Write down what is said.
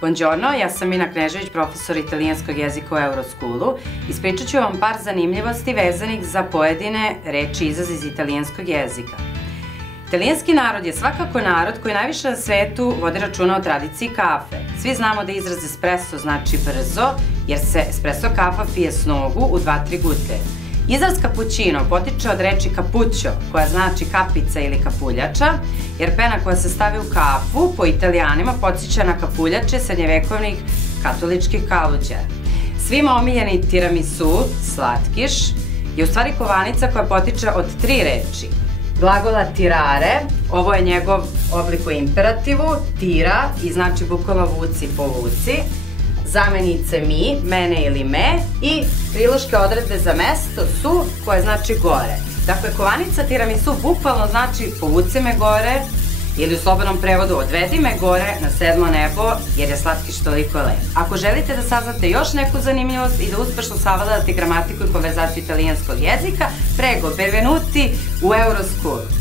Buongiorno, ja sam Mina Knežević, profesor italijanskog jezika u Euroschoolu. Ispričat ću vam par zanimljivosti vezanih za pojedine reči i izraze iz italijanskog jezika. Italijanski narod je svakako narod koji najviše na svetu vodi računa o tradiciji kafe. Svi znamo da izraz espresso znači brzo, jer se espresso kafa pije s nogu u 2-3 gute. Izraz cappuccino potiče od reči cappuccio, koja znači kapica ili kapuljača, jer pena koja se stavi u kafu po Italijanima podsjeća na kapuljače srednjevekovnih katoličkih kaluđera. Svima omiljeni tiramisu, slatkiš, je u stvari kovanica koja potiče od 3 reči. Glagola tirare, ovo je njegov oblik u imperativu, tira i znači bukvalno vuci, povuci. Zamenice mi, mene ili me i priloške odredbe za mesto su, koje znači gore. Dakle, kovanica tiramisu bukvalno znači povuci me gore ili u slobodnom prevodu odvedi me gore na 7. nebo jer je slatkiš toliko lep. Ako želite da saznate još neku zanimljivost i da uspešno savladate gramatiku i konverzaciju italijanskog jezika, prego, benvenuti u Euroschool.